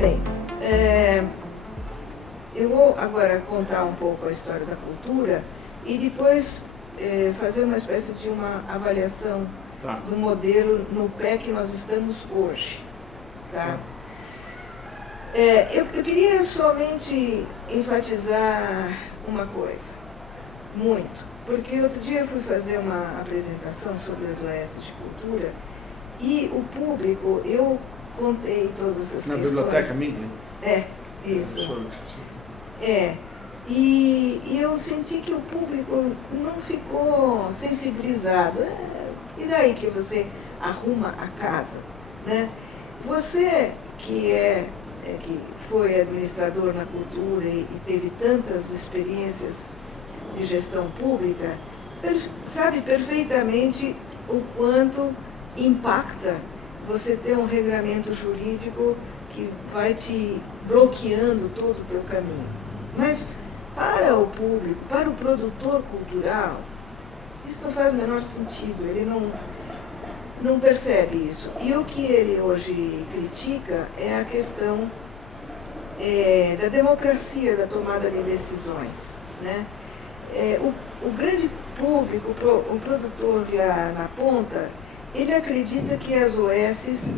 bem, eu vou agora contar um pouco a história da cultura e depois fazer uma espécie de uma avaliação do modelo no pé que nós estamos hoje. Tá? Eu queria somente enfatizar uma coisa, muito, porque outro dia eu fui fazer uma apresentação sobre as OS de cultura e o público, eu contei todas essas questões. Na biblioteca Mingley? Isso. E eu senti que o público não ficou sensibilizado. E daí que você arruma a casa, né? Você que foi administrador na cultura e teve tantas experiências de gestão pública, sabe perfeitamente o quanto impacta você ter um regramento jurídico que vai te bloqueando todo o teu caminho. Mas para o público, para o produtor cultural, isso não faz o menor sentido, ele não percebe isso. E o que ele hoje critica é a questão da democracia, da tomada de decisões, né? O grande público, o produtor lá na ponta, ele acredita que as OSs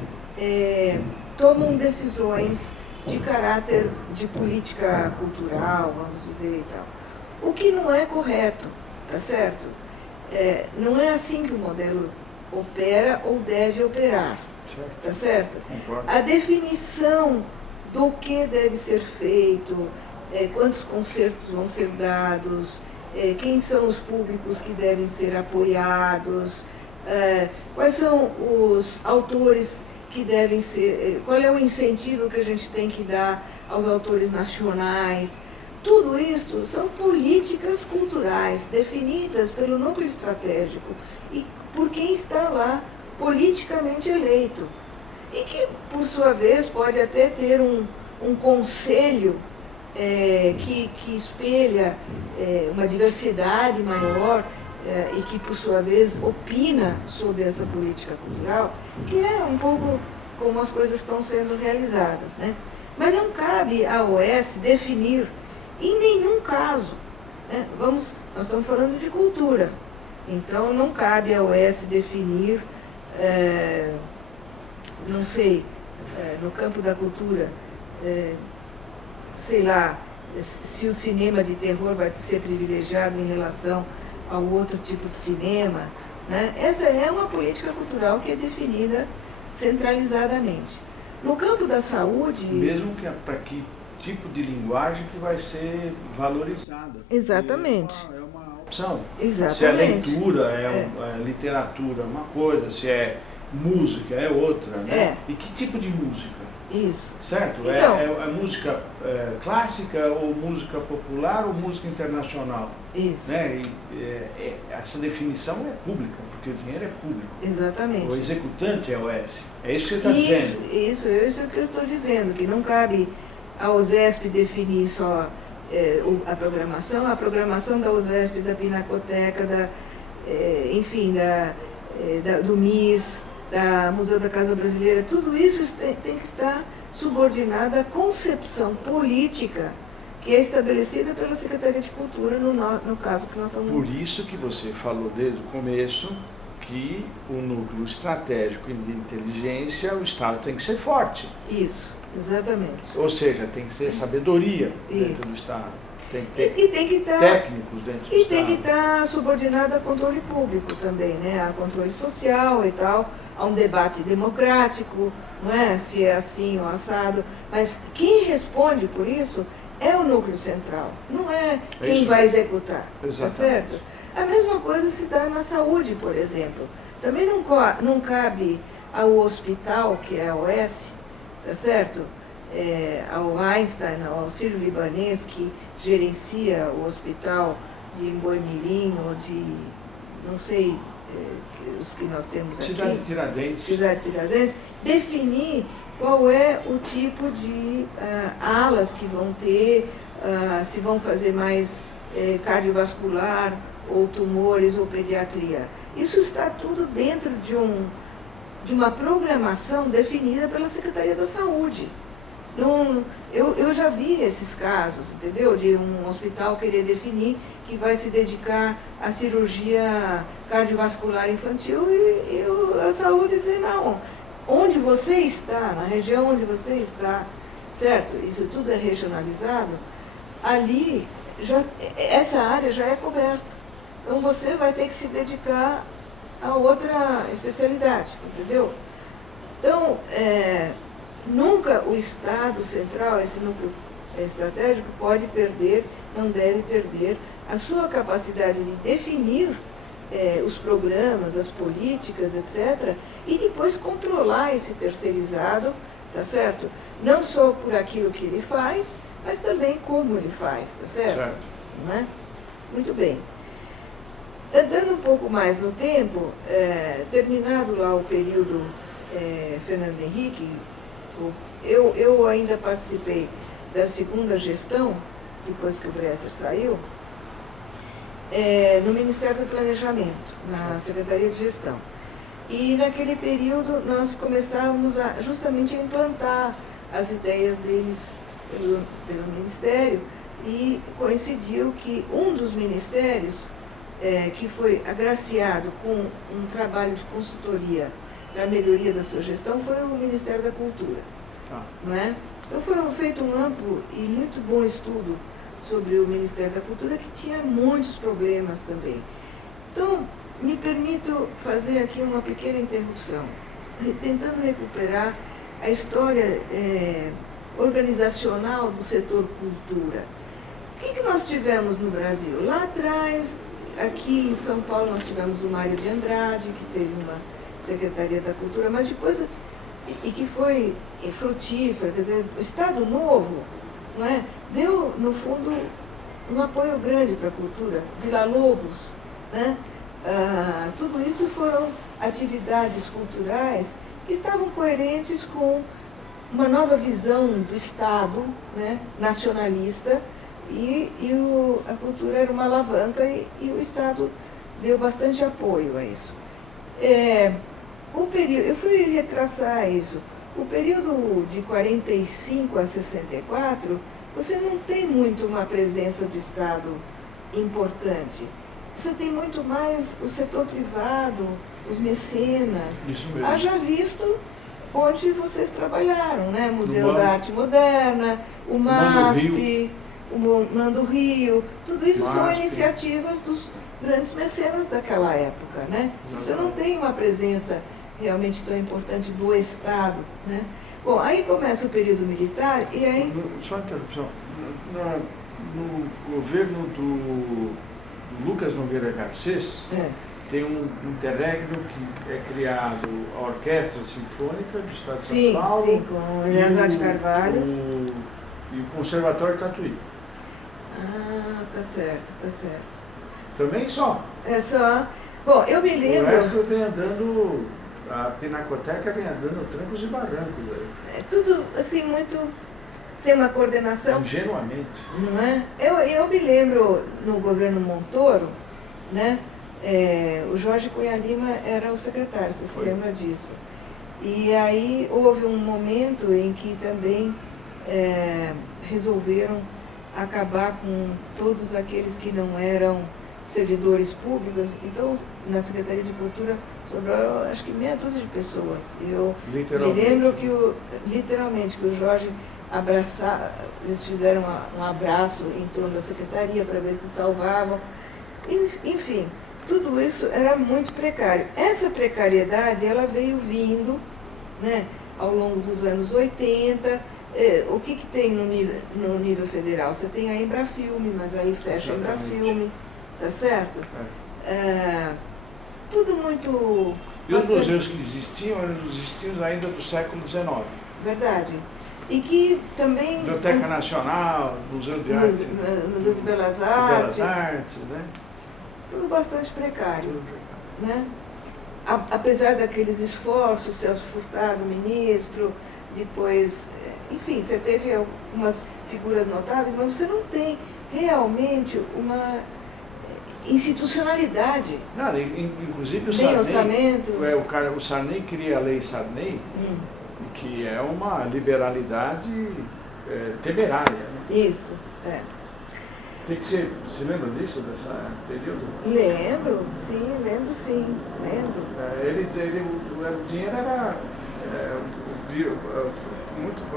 tomam decisões de caráter de política cultural, vamos dizer e tal. O que não é correto, tá certo? Não é assim que o modelo opera ou deve operar, tá certo? A definição do que deve ser feito, quantos concertos vão ser dados, quem são os públicos que devem ser apoiados, quais são os autores que devem ser, qual é o incentivo que a gente tem que dar aos autores nacionais. Tudo isso são políticas culturais definidas pelo núcleo estratégico e por quem está lá politicamente eleito. E que, por sua vez, pode até ter um conselho que espelha uma diversidade maior e que, por sua vez, opina sobre essa política cultural, que é um pouco como as coisas estão sendo realizadas, né? Mas não cabe à OS definir, em nenhum caso, né? Nós estamos falando de cultura, então não cabe à OS definir, não sei, no campo da cultura, sei lá, se o cinema de terror vai ser privilegiado em relação ao outro tipo de cinema, né? Essa é uma política cultural que é definida centralizadamente. No campo da saúde... Mesmo que para que tipo de linguagem que vai ser valorizada. Exatamente. É uma opção. Exatamente. Se é leitura, é literatura, uma coisa, se é música, é outra, né? E que tipo de música? Isso. Certo? Então, é música clássica, ou música popular, ou música internacional? Isso. Né? Essa definição é pública, porque o dinheiro é público. Exatamente. O executante é OS. É isso que você está dizendo? Isso que eu estou dizendo, que não cabe a OSESP definir só a programação da OSESP, da Pinacoteca, enfim, do MIS, da Museu da Casa Brasileira, tudo isso tem que estar subordinado à concepção política que é estabelecida pela Secretaria de Cultura, no caso que nós estamos... Por isso que você falou desde o começo que o núcleo estratégico de inteligência, o Estado tem que ser forte. Isso, exatamente. Ou seja, tem que ter sabedoria dentro do Estado. Tem que ter técnicos dentro do Estado. E tem que estar subordinado a controle público também, né? A controle social e tal, a um debate democrático, não é? Se é assim ou assado. Mas quem responde por isso é o núcleo central, não é quem vai executar, tá certo? A mesma coisa se dá na saúde, por exemplo. Também não cabe ao hospital, que é a OS, tá certo? Ao Einstein, ao Auxílio Libanês, que gerencia o hospital de Boimirim, ou de, não sei, os que nós temos aqui. Cidade de Tiradentes, definir qual é o tipo de alas que vão ter, se vão fazer mais cardiovascular, ou tumores, ou pediatria. Isso está tudo dentro de uma programação definida pela Secretaria da Saúde. Não, eu já vi esses casos, entendeu? De um hospital querer definir que vai se dedicar à cirurgia cardiovascular infantil a saúde dizer, não, onde você está, na região onde você está, certo? Isso tudo é regionalizado, ali, essa área já é coberta. Então você vai ter que se dedicar a outra especialidade, entendeu? Então, nunca o Estado central, esse núcleo estratégico, pode perder, não deve perder a sua capacidade de definir os programas, as políticas, etc., e depois controlar esse terceirizado, tá certo? Não só por aquilo que ele faz, mas também como ele faz, tá certo? Não é? Muito bem. Andando um pouco mais no tempo, terminado lá o período Fernando Henrique, eu ainda participei da segunda gestão, depois que o Bresser saiu, no Ministério do Planejamento, na Secretaria de Gestão. E naquele período nós começávamos justamente a implantar as ideias deles pelo Ministério, e coincidiu que um dos ministérios que foi agraciado com um trabalho de consultoria para a melhoria da sua gestão foi o Ministério da Cultura. Não é? Então foi feito um amplo e muito bom estudo sobre o Ministério da Cultura, que tinha muitos problemas também. Então, me permito fazer aqui uma pequena interrupção, tentando recuperar a história organizacional do setor cultura. O que nós tivemos no Brasil? Lá atrás, aqui em São Paulo, nós tivemos o Mário de Andrade, que teve uma Secretaria da Cultura, mas depois, e que foi frutífera, quer dizer, o Estado Novo, não é, deu, no fundo, um apoio grande para a cultura. Villa-Lobos, né? Tudo isso foram atividades culturais que estavam coerentes com uma nova visão do Estado, né, nacionalista, a cultura era uma alavanca e o Estado deu bastante apoio a isso. Eu fui retraçar isso. O período de 45 a 64, você não tem muito uma presença do Estado importante. Você tem muito mais o setor privado, os mecenas. Isso mesmo. Haja visto onde vocês trabalharam, né? Museu da Arte Moderna, o MASP, o Mando Rio, tudo isso são iniciativas dos grandes mecenas daquela época, né? Você não tem uma presença realmente tão importante do Estado, né? Bom, aí começa o período militar e aí... Só interrupção. No governo do Lucas Nogueira Garcês, tem um interregno que é criado a Orquestra Sinfônica do Estado de São Paulo. Sim, com Eleazar de Carvalho. E o Conservatório Tatuí. Ah, tá certo. Também só? É só. Bom, eu me lembro... O resto vem andando, a Pinacoteca vem andando trancos e barrancos aí. É tudo, assim, muito sem uma coordenação. Ingenuamente. Não é? Eu me lembro, no governo Montoro, né? O Jorge Cunha Lima era o secretário, você se lembra disso. E aí houve um momento em que também resolveram acabar com todos aqueles que não eram servidores públicos. Então, na Secretaria de Cultura sobraram, acho que meia dúzia de pessoas. Eu me lembro que, literalmente, que o Jorge eles fizeram um abraço em torno da Secretaria para ver se salvavam. Enfim, tudo isso era muito precário. Essa precariedade, ela veio vindo, né, ao longo dos anos 80. O que tem no nível federal? Você tem a Embrafilme, mas aí fecha a Embrafilme, tá certo? Tudo muito... E os museus que existiam eram os ainda do século XIX. Verdade. E que também... Biblioteca Nacional, Museu de Arte. Museu de Belas Artes. Né? Tudo bastante precário. Né? Apesar daqueles esforços, Celso Furtado, ministro, depois... Enfim, você teve algumas figuras notáveis, mas você não tem realmente uma institucionalidade. Nada, inclusive o nem Sarney, orçamento. O Sarney cria a lei Sarney, que é uma liberalidade temerária. Né? Isso, é. Que você se lembra disso, desse período? Lembro sim. O dinheiro era...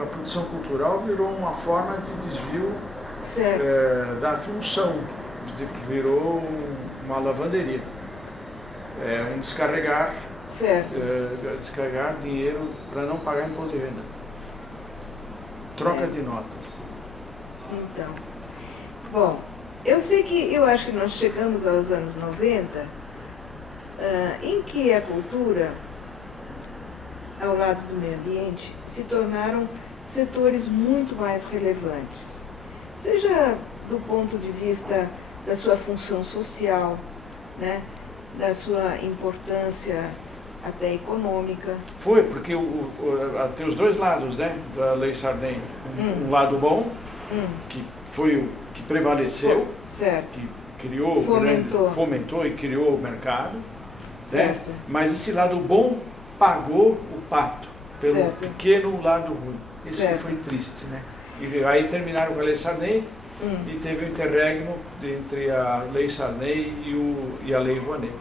a produção cultural virou uma forma de desvio da função, virou uma lavanderia, um descarregar dinheiro para não pagar imposto de renda, troca de notas. Então, bom, eu acho que nós chegamos aos anos 90, em que a cultura, ao lado do meio ambiente, se tornaram setores muito mais relevantes, seja do ponto de vista da sua função social, né, da sua importância até econômica. Foi, porque tem os dois lados, né, da Lei Sarney. Um lado bom, que foi o que prevaleceu, que criou, fomentou e criou o mercado, né? Mas esse lado bom pagou o pato pelo pequeno lado ruim. Isso que foi triste, né? E aí terminaram com a Lei Sarney e teve o interregno entre a Lei Sarney e a Lei Rouanet.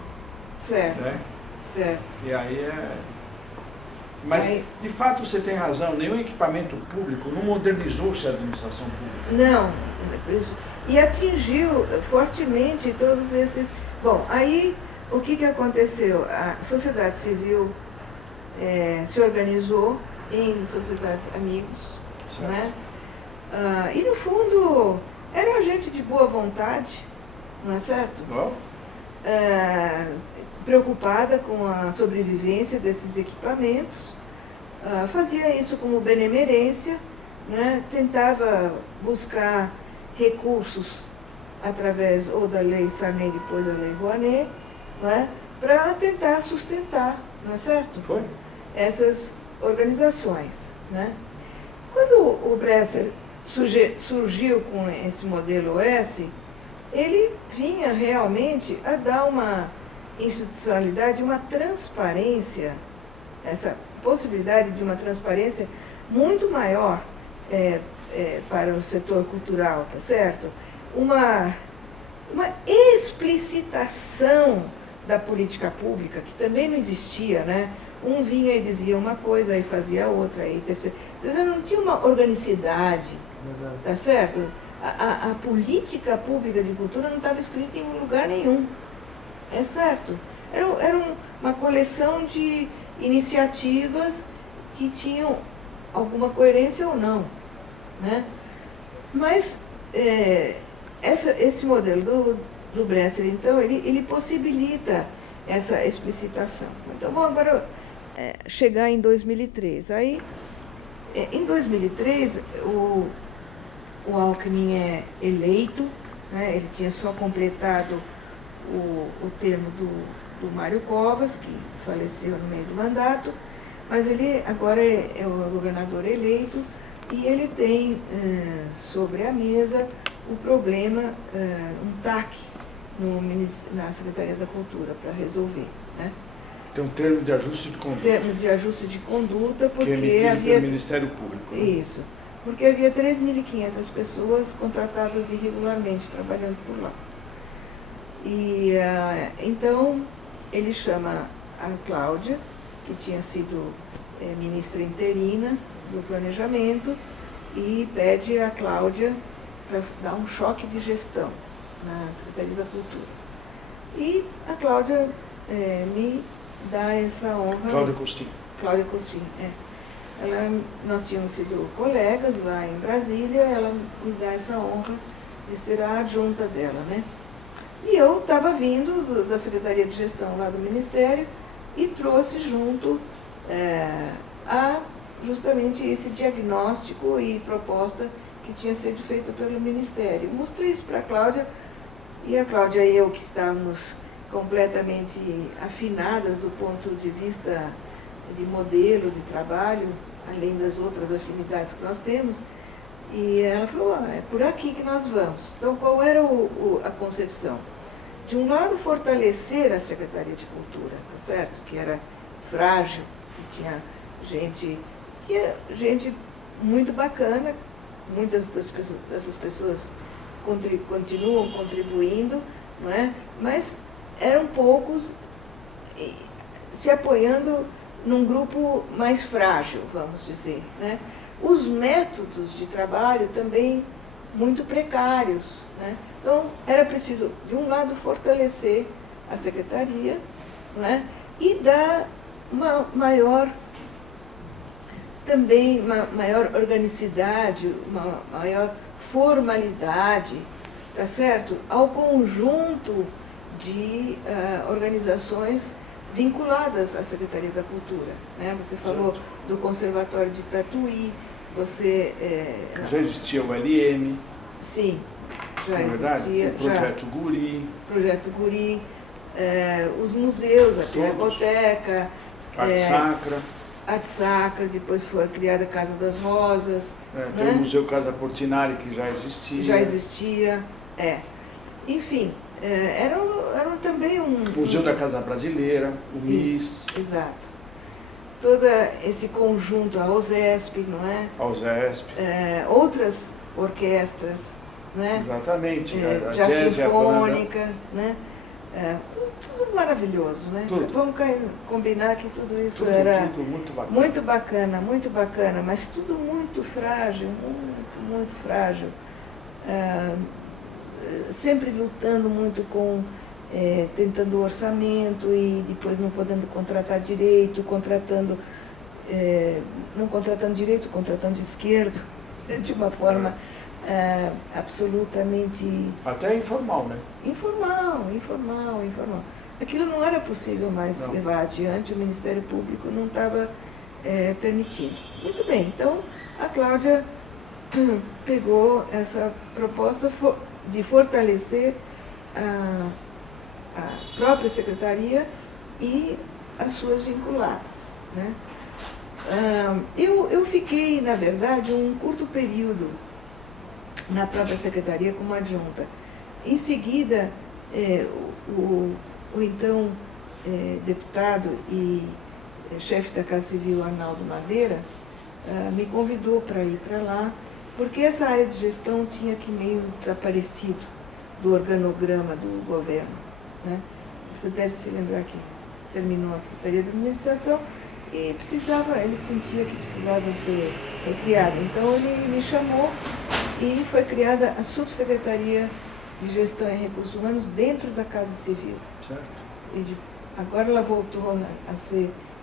Né? E aí Mas, de fato, você tem razão, nenhum equipamento público não modernizou-se a administração pública. Não, e atingiu fortemente todos esses... Bom, aí o que aconteceu? A sociedade civil se organizou em sociedades amigos, né? E no fundo era gente de boa vontade, não é certo? Preocupada com a sobrevivência desses equipamentos, fazia isso como benemerência, né? Tentava buscar recursos através ou da Lei Sarney, depois da Lei Rouanet, né? Para tentar sustentar, não é certo? Essas organizações, né? Quando o Bresser surgiu com esse modelo OS, ele vinha realmente a dar uma institucionalidade, uma transparência, essa possibilidade de uma transparência muito maior para o setor cultural, tá certo? Uma explicitação da política pública, que também não existia, né? Um vinha e dizia uma coisa, aí fazia outra, aí terceira. Não tinha uma organicidade, tá certo? A política pública de cultura não estava escrita em lugar nenhum, é certo? Era uma coleção de iniciativas que tinham alguma coerência ou não, né? Mas esse modelo do Bresser, então, ele possibilita essa explicitação. Então, vamos agora chegar em 2003. Aí, em 2003, o Alckmin é eleito, né? Ele tinha só completado o termo do Mário Covas, que faleceu no meio do mandato, mas ele agora é o governador eleito e ele tem sobre a mesa o problema, um TAC na Secretaria da Cultura para resolver, né? Tem um termo de ajuste de conduta. Termo de ajuste de conduta, porque havia... pelo Ministério Público. Né? Isso, porque havia 3.500 pessoas contratadas irregularmente trabalhando por lá. E então ele chama a Cláudia, que tinha sido ministra interina do Planejamento, e pede a Cláudia para dar um choque de gestão na Secretaria da Cultura. E a Cláudia me dá essa honra. Cláudia Costin. Cláudia Costin, nós tínhamos sido colegas lá em Brasília, ela me dá essa honra de ser a adjunta dela, né? E eu estava vindo da Secretaria de Gestão lá do Ministério e trouxe junto justamente esse diagnóstico e proposta que tinha sido feita pelo Ministério. Mostrei isso para a Cláudia, e a Cláudia e eu, que estávamos completamente afinadas do ponto de vista de modelo de trabalho, além das outras afinidades que nós temos, e ela falou, é por aqui que nós vamos. Então, qual era a concepção? De um lado, fortalecer a Secretaria de Cultura, tá certo? Que era frágil, que tinha gente tinha gente muito bacana, muitas dessas pessoas continuam contribuindo, não é? Mas eram poucos se apoiando num grupo mais frágil, vamos dizer, né? Os métodos de trabalho também muito precários, né? Então, era preciso, de um lado, fortalecer a secretaria, né? E dar uma maior organicidade, uma maior formalidade, tá certo? Ao conjunto de organizações vinculadas à Secretaria da Cultura, né? Você falou do Conservatório de Tatuí, já existia o LM. Sim, já existia. O Projeto Guri. Projeto Guri, os museus, a Pinacoteca, Arte Sacra, depois foi criada a Casa das Rosas. Tem o Museu Casa Portinari, que já existia. Já existia, Enfim, era também um... Museu da Casa Brasileira, o MIS. Exato. Todo esse conjunto, a OSESP, não é? A OSESP. Outras orquestras, né? Exatamente. Jazz Sinfônica, né? Tudo maravilhoso, né? Tudo. Vamos combinar que tudo isso era muito bacana. Muito bacana, mas tudo muito frágil, muito frágil. Sempre lutando muito tentando orçamento e depois não podendo contratar direito, não contratando direito, contratando esquerdo, de uma forma absolutamente... Até informal, né? Informal. Aquilo não era possível mais levar adiante, o Ministério Público não estava permitindo. Muito bem, então a Cláudia pegou essa proposta de fortalecer a própria secretaria e as suas vinculadas, né? Eu fiquei, na verdade, um curto período na própria secretaria como adjunta. Em seguida, o então deputado e chefe da Casa Civil, Arnaldo Madeira, me convidou para ir para lá, porque essa área de gestão tinha que meio desaparecido do organograma do governo, né? Você deve se lembrar que terminou a Secretaria de Administração e ele sentia que precisava ser recriada. Então ele me chamou e foi criada a Subsecretaria de Gestão e Recursos Humanos dentro da Casa Civil. Certo. Agora ela voltou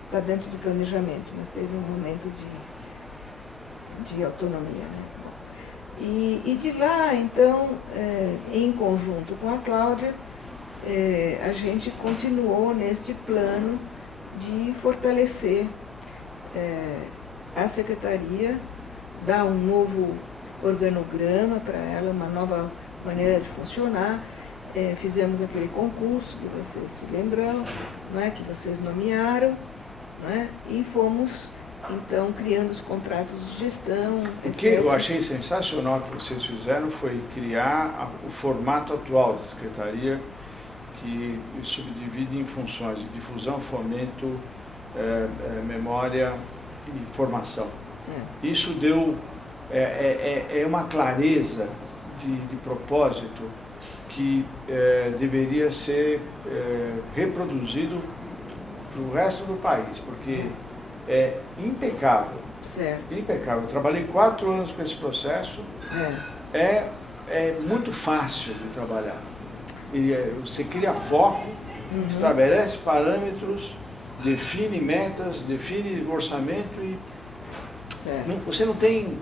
está dentro do planejamento, mas teve um momento de autonomia, né? E de lá, então, em conjunto com a Cláudia, a gente continuou neste plano de fortalecer a secretaria, dar um novo organograma para ela, uma nova maneira de funcionar. Fizemos aquele concurso que vocês se lembram, não é? Que vocês nomearam, não é? E fomos, então, criando os contratos de gestão. O que eu achei sensacional que vocês fizeram foi criar o formato atual da secretaria, que subdivide em funções de difusão, fomento, memória e formação. Isso deu uma clareza de propósito que deveria ser reproduzido para o resto do país, porque é impecável. Certo. Impecável. Eu trabalhei 4 anos com esse processo. É muito fácil de trabalhar. Você cria foco, estabelece parâmetros, define metas, define orçamento e você não tem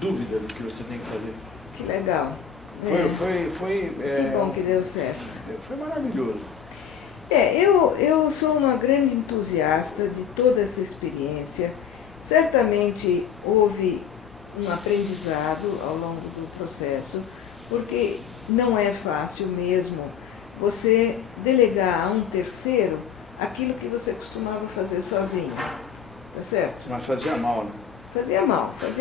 dúvida do que você tem que fazer. Que legal. Que bom que deu certo. Foi maravilhoso. Eu sou uma grande entusiasta de toda essa experiência. Certamente houve um aprendizado ao longo do processo, porque não é fácil mesmo você delegar a um terceiro aquilo que você costumava fazer sozinho, tá certo? Mas fazia mal, né? Fazia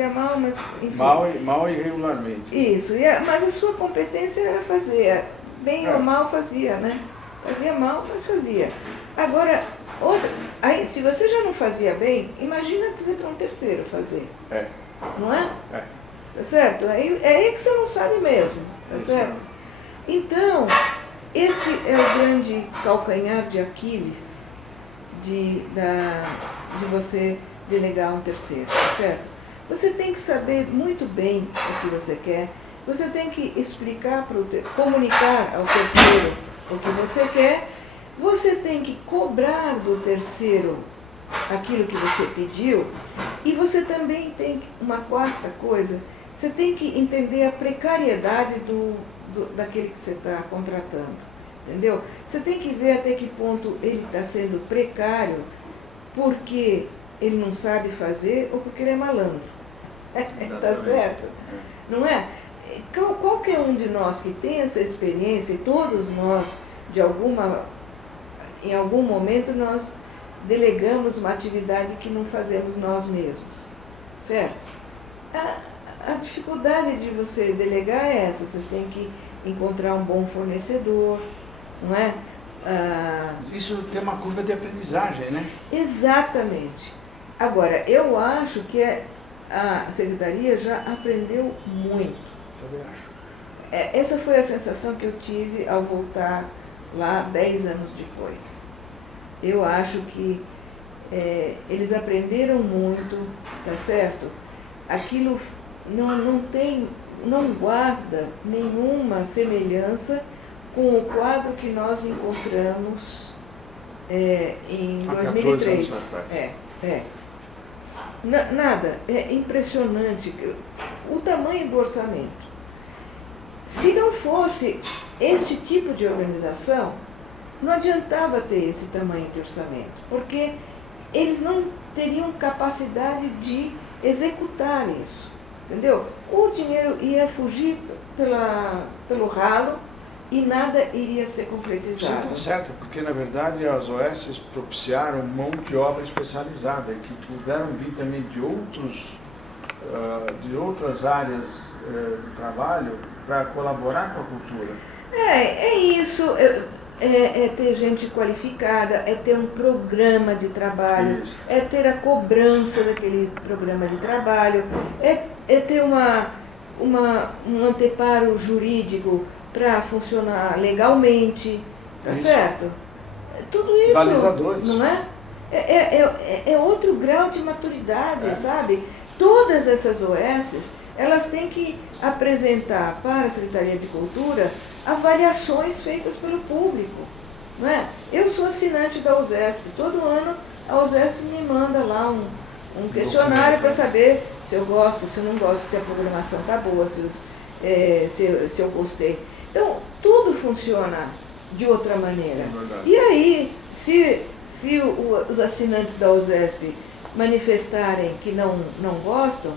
mal, mas enfim. Mal e regularmente. Isso, mas a sua competência era fazer, bem ou mal fazia, né? Fazia mal, mas fazia. Agora, aí se você já não fazia bem, imagina dizer para um terceiro fazer. Não é? Tá certo? É aí que você não sabe mesmo, tá certo? Então, esse é o grande calcanhar de Aquiles de você delegar a um terceiro, tá certo? Você tem que saber muito bem o que você quer, você tem que explicar, comunicar ao terceiro o que você quer, você tem que cobrar do terceiro aquilo que você pediu, e você também tem uma quarta coisa, você tem que entender a precariedade daquele que você está contratando, entendeu? Você tem que ver até que ponto ele está sendo precário porque ele não sabe fazer ou porque ele é malandro. Tá certo? Não é? Qualquer um de nós que tem essa experiência, e todos nós, em algum momento, nós delegamos uma atividade que não fazemos nós mesmos, certo? A dificuldade de você delegar é essa, você tem que encontrar um bom fornecedor, não é? Isso tem uma curva de aprendizagem, né? Exatamente. Agora, eu acho que a Secretaria já aprendeu muito. Também acho. Essa foi a sensação que eu tive ao voltar lá 10 anos depois. Eu acho que eles aprenderam muito, tá certo? Aquilo não guarda nenhuma semelhança com o quadro que nós encontramos em 2003. Nada, é impressionante o tamanho do orçamento. Se não fosse este tipo de organização, não adiantava ter esse tamanho de orçamento, porque eles não teriam capacidade de executar isso, entendeu? O dinheiro ia fugir pelo ralo e nada iria ser concretizado. Sim, está certo, porque na verdade as OS propiciaram mão de obra especializada, que puderam vir também de outras áreas de trabalho para colaborar com a cultura. É isso, ter gente qualificada, é ter um programa de trabalho, é ter a cobrança daquele programa de trabalho, é ter um anteparo jurídico para funcionar legalmente, tá certo? Tudo isso, balizadores, não é? É outro grau de maturidade, sabe? Todas essas OSs, elas têm que apresentar para a Secretaria de Cultura avaliações feitas pelo público, não é? Eu sou assinante da USESP, todo ano a USESP me manda lá um questionário para saber se eu gosto, se eu não gosto, se a programação está boa, se eu gostei. Então, tudo funciona de outra maneira. E aí, se os assinantes da USESP manifestarem que não gostam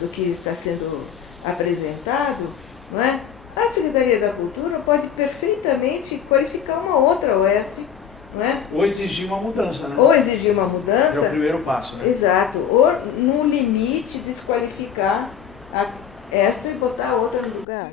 do que está sendo apresentado, não é? A Secretaria da Cultura pode perfeitamente qualificar uma outra OS, não é? Ou exigir uma mudança, né? Ou exigir uma mudança. É o primeiro passo, né? Exato. Ou, no limite, desqualificar esta e botar a outra no lugar.